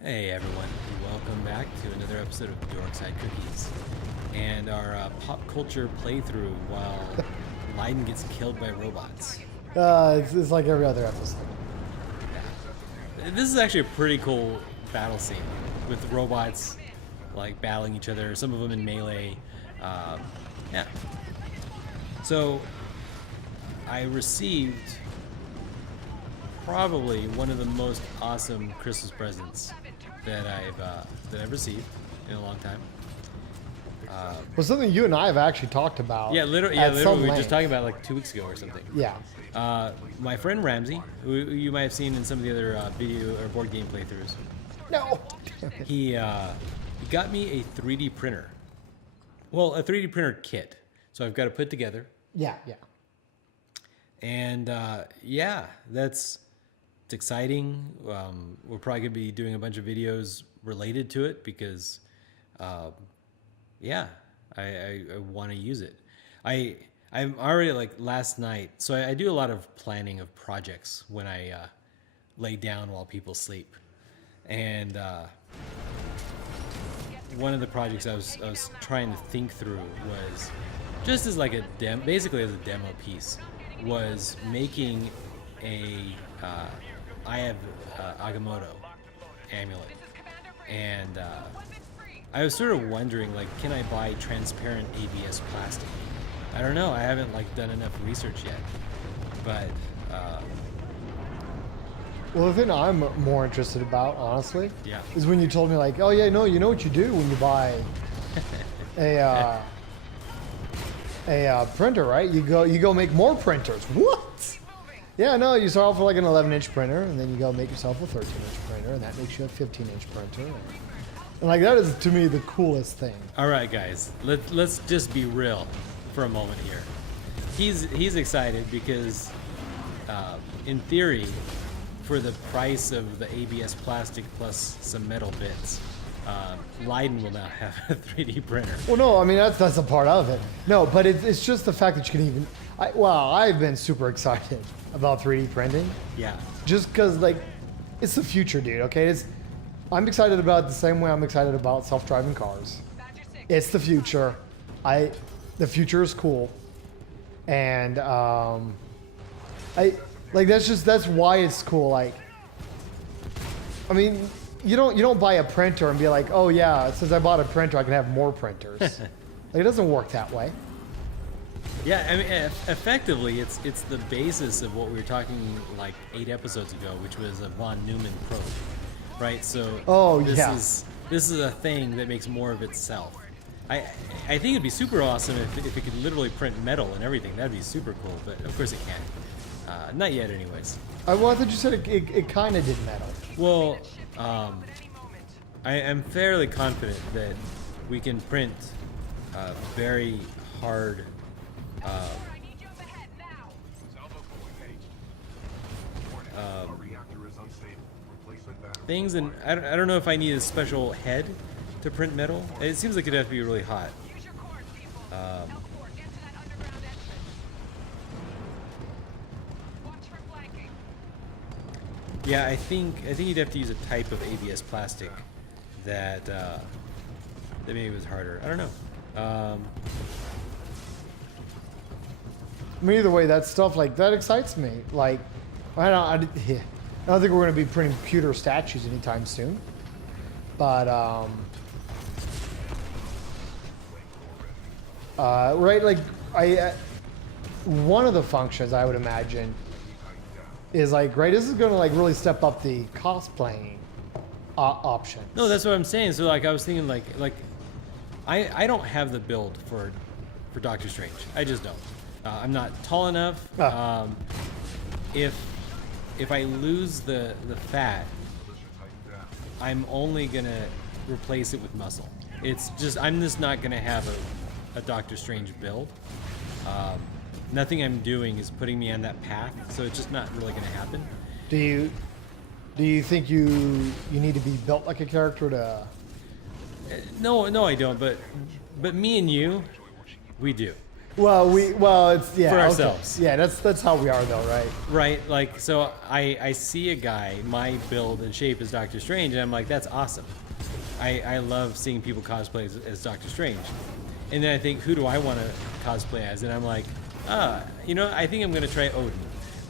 Hey everyone, welcome back to another episode of Dorkside Cookies and our pop culture playthrough while Leiden gets killed by robots. It's like every other episode. This is actually a pretty cool battle scene with robots like battling each other, some of them in melee. Yeah. So I received probably one of the most awesome Christmas presents that I've received in a long time. Well, something you and I have actually talked about. Yeah, literally, we were just talking about like 2 weeks ago or something. Yeah. My friend Ramsey, who you might have seen in some of the other video or board game playthroughs. No. He got me a 3D printer. Well, a 3D printer kit. So I've got to put together. Yeah. And yeah, it's exciting. We're probably gonna be doing a bunch of videos related to it because, yeah, I want to use it. I'm already like last night. So I do a lot of planning of projects when I lay down while people sleep, and one of the projects I was trying to think through was just as like basically as a demo piece, was making a I have Agamotto amulet, and I was sort of wondering, like, can I buy transparent ABS plastic? I don't know. I haven't like done enough research yet, but Well, the thing I'm more interested about, honestly, yeah, is when you told me, like, oh yeah, no, you know what you do when you buy a printer, right? You go make more printers. What? Yeah, no, you start off with like an 11-inch printer, and then you go make yourself a 13-inch printer, and that makes you a 15-inch printer. And like that is to me the coolest thing. All right, guys, let's just be real for a moment here. He's excited because, in theory, for the price of the ABS plastic plus some metal bits, Leiden will now have a 3D printer. Well, no, I mean that's a part of it. No, but it's just the fact that you can even. I've been super excited about 3D printing. Yeah. Just because, like, it's the future, dude. Okay, I'm excited about it the same way I'm excited about self-driving cars. It's the future. The future is cool, and that's why it's cool. Like, I mean, you don't buy a printer and be like, oh yeah, since I bought a printer, I can have more printers. Like, it doesn't work that way. Yeah, I mean, effectively, it's the basis of what we were talking like 8 episodes ago, which was a von Neumann probe, right? So this is a thing that makes more of itself. I think it'd be super awesome if it could literally print metal and everything. That'd be super cool, but of course it can't. Not yet, anyways. I thought you said it kind of did metal. Well, I am fairly confident that we can print very hard. Things, and I don't know if I need a special head to print metal. It seems like it'd have to be really hot. Yeah, I think you'd have to use a type of ABS plastic that maybe was harder. I don't know. I mean, either way, that stuff like that excites me. Like, I don't think we're going to be printing pewter statues anytime soon. But right, like one of the functions I would imagine is like, right, this is going to like really step up the cosplaying option. No, that's what I'm saying. So like I was thinking like I don't have the build for Doctor Strange. I just don't. I'm not tall enough. If I lose the fat, I'm only gonna replace it with muscle. I'm just not gonna have a Doctor Strange build. Nothing I'm doing is putting me on that path, so it's just not really gonna happen. Do you think you need to be built like a character to? No, I don't. But me and you, we do. Well, it's yeah For okay. ourselves. Yeah, that's how we are though, right? Right, like, so I see a guy, my build and shape is Doctor Strange, and I'm like, that's awesome. I love seeing people cosplay as Doctor Strange. And then I think, who do I want to cosplay as? And I'm like, I think I'm going to try Odin.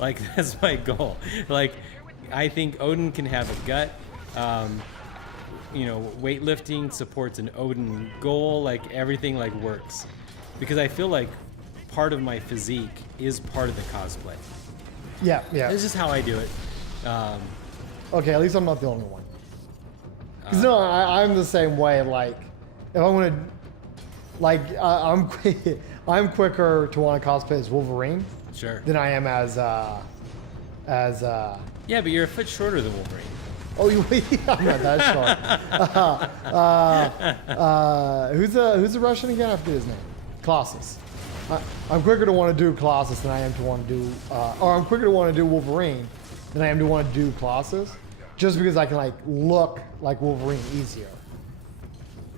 Like, that's my goal. Like, I think Odin can have a gut. Weightlifting supports an Odin goal. Like, everything, like, works. Because I feel like part of my physique is part of the cosplay. Yeah. This is how I do it. Okay, at least I'm not the only one. 'Cause no, I'm the same way. Like, if I'm gonna, like, I'm quicker to want to cosplay as Wolverine Sure. than I am as. Yeah, but you're a foot shorter than Wolverine. Oh, I'm not that short. Who's the Russian again? I forget his name. Colossus. I'm quicker to want to do Colossus than I am to want to do, or I'm quicker to want to do Wolverine than I am to want to do Colossus, just because I can like look like Wolverine easier.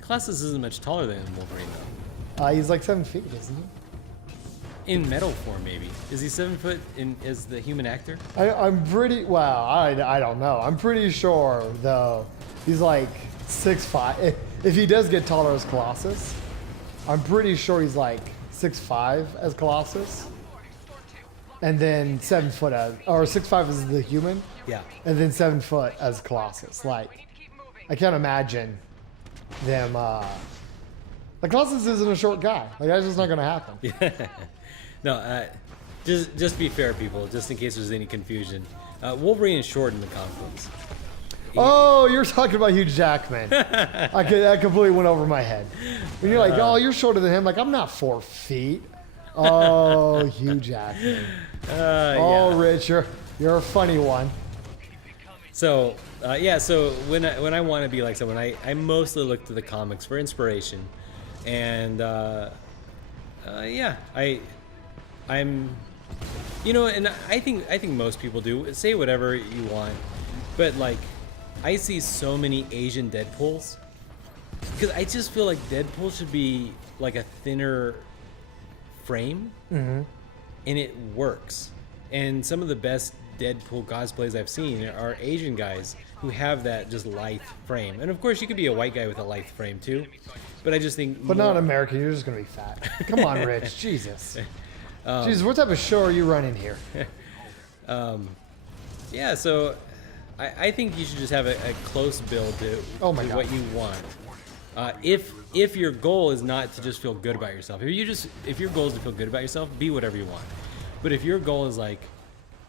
Colossus isn't much taller than Wolverine, though. He's like 7 feet, isn't he? In metal form, maybe. Is he 7 foot as the human actor? I'm pretty well. I don't know. I'm pretty sure though. He's like 6'5". If he does get taller as Colossus, I'm pretty sure he's like 6'5" as Colossus, and then 7 foot as, or 6'5" as the human. Yeah. And then 7 foot as Colossus. Like, I can't imagine them. Like Colossus isn't a short guy. Like that's just not gonna happen. Yeah. No, just be fair, people. Just in case there's any confusion, Wolverine is short in the comic books. Oh, you're talking about Hugh Jackman. That completely went over my head. When you're like, oh, you're shorter than him. Like, I'm not 4 feet. Oh, Hugh Jackman. Yeah. Rich, you're a funny one. So, so when I want to be like someone, I mostly look to the comics for inspiration. And, I'm, and I think most people do. Say whatever you want. But, like, I see so many Asian Deadpools. Because I just feel like Deadpool should be, like, a thinner frame. Mm-hmm. And it works. And some of the best Deadpool cosplays I've seen are Asian guys who have that just lithe frame. And, of course, you could be a white guy with a lithe frame, too. But I just think... But not American. You're just going to be fat. Come on, Rich. Jesus. Jesus, what type of show are you running here? Yeah, so I think you should just have a close build to what you want. If your goal is not to just feel good about yourself, if your goal is to feel good about yourself, be whatever you want. But if your goal is like,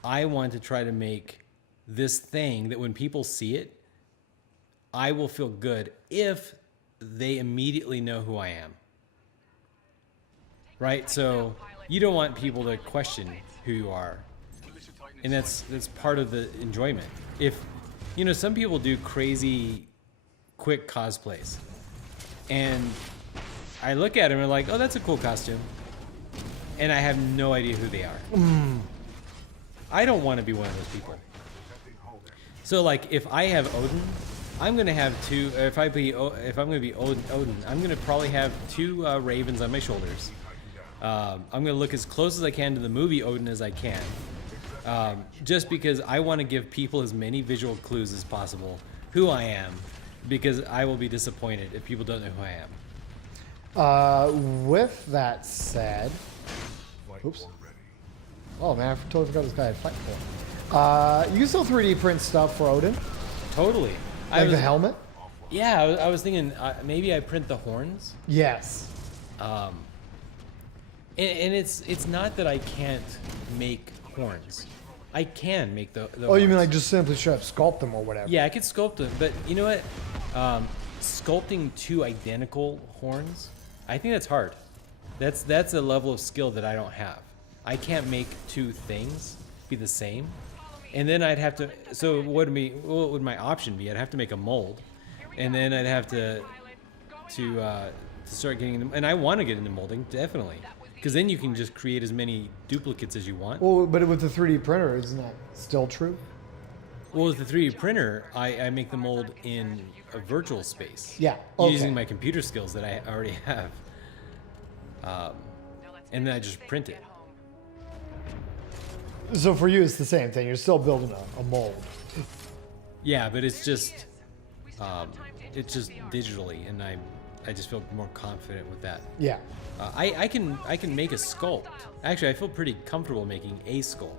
I want to try to make this thing that when people see it, I will feel good if they immediately know who I am. Right? So you don't want people to question who you are. And that's part of the enjoyment. If, some people do crazy, quick cosplays. And I look at them and I'm like, oh, that's a cool costume. And I have no idea who they are. I don't want to be one of those people. So, like, if I have Odin, I'm gonna have two. If I'm gonna be Odin, I'm gonna probably have two ravens on my shoulders. I'm gonna look as close as I can to the movie Odin as I can, just because I want to give people as many visual clues as possible who I am, because I will be disappointed if people don't know who I am. With that said, oops. Oh man, I totally forgot this guy had fight for. You can still 3D print stuff for Odin. Totally. Like the helmet? Yeah, I was thinking maybe I print the horns. Yes. And it's not that I can't make horns. I can make the Oh, horns. you mean like just simply sculpt them or whatever? Yeah, I could sculpt them, but you know what? Sculpting two identical horns, I think that's hard. That's a level of skill that I don't have. I can't make two things be the same. And then I'd have to, so what would my option be? I'd have to make a mold, and then I'd have to start getting them. And I want to get into molding, definitely, because then you can just create as many duplicates as you want. Well, but with the 3D printer, isn't that still true? Well, with the 3D printer, I make the mold in a virtual space. Yeah. Okay. Using my computer skills that I already have. and then I just print it. So for you, it's the same thing. You're still building a mold. Yeah, but it's just digitally, and I just feel more confident with that. Yeah. I can make a sculpt. Actually, I feel pretty comfortable making a sculpt.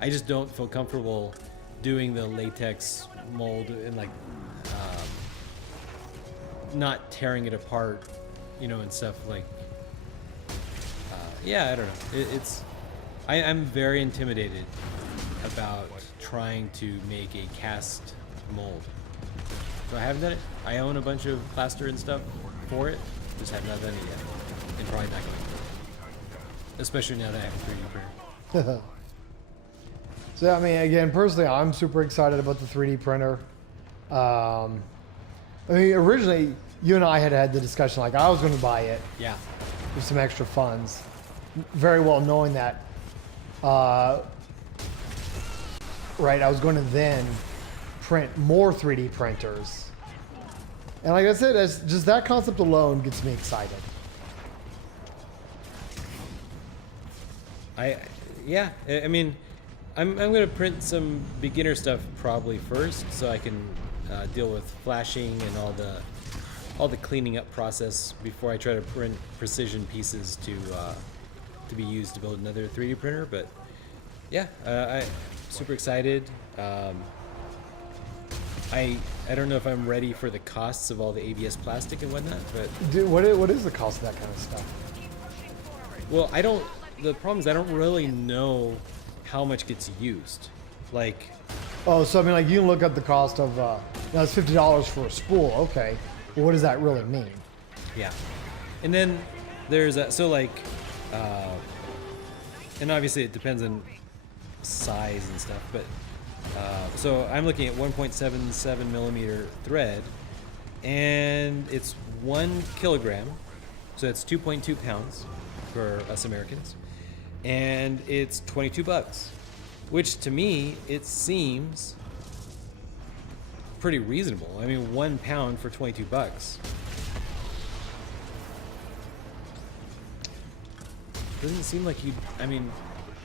I just don't feel comfortable doing the latex mold and like not tearing it apart, and stuff like. Yeah, I don't know. I'm very intimidated about trying to make a cast mold. So I haven't done it. I own a bunch of plaster and stuff for it. Just have not done it yet. And probably not going to. Especially now that I have a 3D printer. So I mean, again, personally, I'm super excited about the 3D printer. I mean, originally, you and I had the discussion, like I was going to buy it. Yeah. With some extra funds. Very well knowing that, right, I was going to then print more 3D printers. And like I said, just that concept alone gets me excited. I mean, I'm going to print some beginner stuff probably first, so I can deal with flashing and all the cleaning up process before I try to print precision pieces to be used to build another 3D printer. But yeah, I'm super excited. I don't know if I'm ready for the costs of all the ABS plastic and whatnot, but Dude, what is the cost of that kind of stuff? well, the problem is I don't really know how much gets used. Like, Oh, so I mean, like you can look up the cost of that's $50 for a spool. Okay, well, what does that really mean? yeah. And then there's and obviously it depends on size and stuff, but so I'm looking at 1.77 millimeter thread, and it's 1 kilogram, so that's 2.2 pounds for us Americans, and it's $22, which to me it seems pretty reasonable. I mean, 1 pound for $22. Doesn't seem like I mean,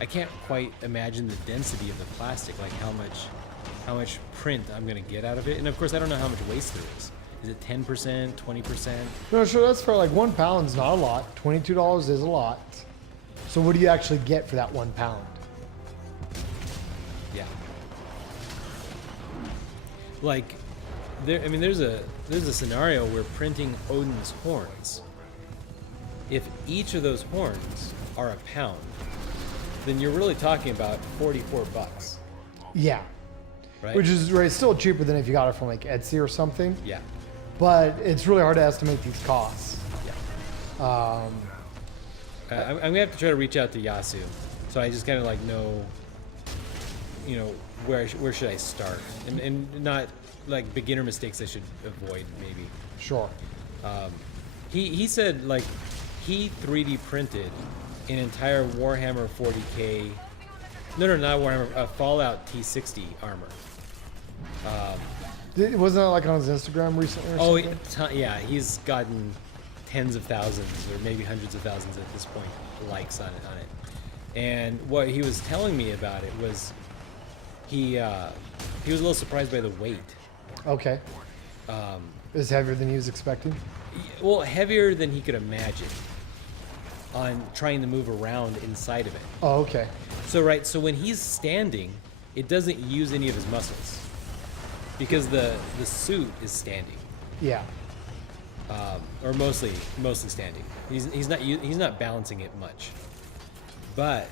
I can't quite imagine the density of the plastic, like how much print I'm gonna get out of it. And of course I don't know how much waste there is. Is it 10%, 20%? No, sure, that's for like 1 pound's not a lot. $22 is a lot. So what do you actually get for that 1 pound? Yeah. Like, there's a scenario where printing Odin's horns. If each of those horns are a pound, then you're really talking about $44. Yeah. Right? Which is right, still cheaper than if you got it from like Etsy or something. Yeah. But it's really hard to estimate these costs. Yeah. I'm gonna have to try to reach out to Yasu, so I just kind of like know, where should I start, and not like beginner mistakes I should avoid maybe. Sure. He said like he 3D printed an entire Warhammer 40K. No, not Warhammer. Fallout T60 armor. Wasn't that like on his Instagram recently or something? Yeah, he's gotten tens of thousands or maybe hundreds of thousands at this point likes on it. And what he was telling me about it was he was a little surprised by the weight. Okay. Is heavier than he was expecting? Well, heavier than he could imagine on trying to move around inside of it. Oh, okay. So when he's standing, it doesn't use any of his muscles because the suit is standing. Yeah. Or mostly standing. He's not balancing it much. But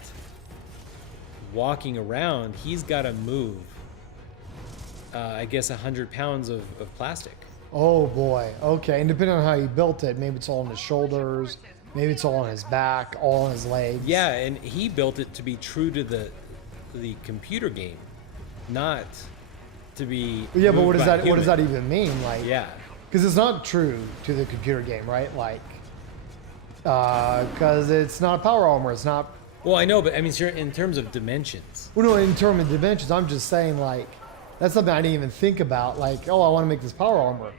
walking around, he's got to move. I guess 100 pounds of plastic. Oh boy. Okay. And depending on how you built it, maybe it's all on his shoulders, maybe it's all on his back, all on his legs. Yeah, and he built it to be true to the computer game, not to be. Yeah, but moved by what does human. that even mean? Like, Yeah. because it's not true to the computer game, right? Like, because it's not a power armor. It's not. Well, I know, but I mean, sure, in terms of dimensions. Well, no, in terms of dimensions, I'm just saying, like, that's something I didn't even think about. Like, oh, I want to make this power armor.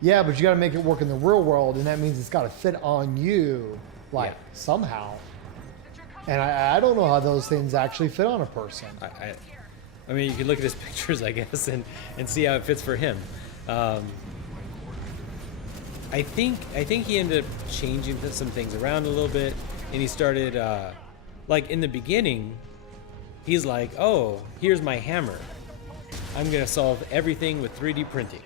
Yeah, but you got to make it work in the real world, and that means it's got to fit on you, like, Yeah. somehow. And I don't know how those things actually fit on a person. I mean, you can look at his pictures, I guess, and see how it fits for him. I think he ended up changing some things around a little bit, and he started like in the beginning, he's like, "Oh, here's my hammer. I'm gonna solve everything with 3D printing."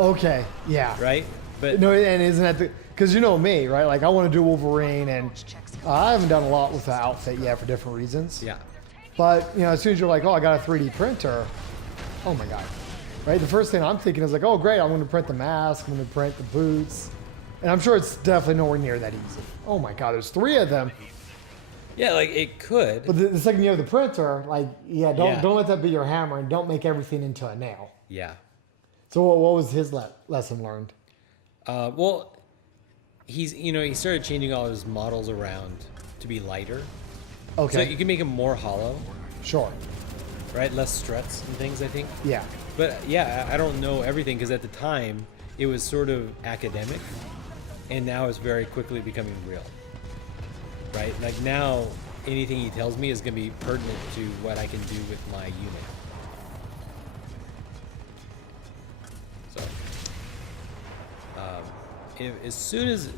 Okay, yeah. Right? But No, and isn't that the... Because you know me, right? Like, I want to do Wolverine, and I haven't done a lot with the outfit yet for different reasons. yeah, But, you know, as soon as you're like, oh, I got a 3D printer, oh my God. Right? The first thing I'm thinking is like, oh, great, I'm going to print the mask, I'm going to print the boots. And I'm sure it's definitely nowhere near that easy. Oh my God, there's 3 of them. yeah, like it could. But the second you have the printer, like, don't Yeah. don't let that be your hammer, and don't make everything into a nail. Yeah. So what was his lesson learned? Well, he started changing all his models around to be lighter. Okay. So you can make them more hollow, Sure. right? Less struts and things, I think. Yeah. But yeah, I don't know everything because at the time it was sort of academic, and now it's very quickly becoming real. Right? Like now, anything he tells me is going to be pertinent to what I can do with my unit. So, as soon as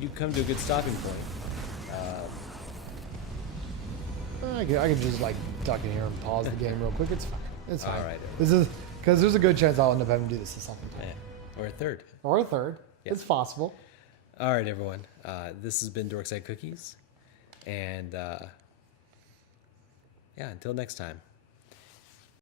you come to a good stopping point, I can just like duck in here and pause the game real quick. It's fine. It's fine. All right. This is because there's a good chance I'll end up having to do this the second time. or a third. Or a third. Yeah. It's possible. All right, everyone. This has been Dorkside Cookies, and yeah, until next time.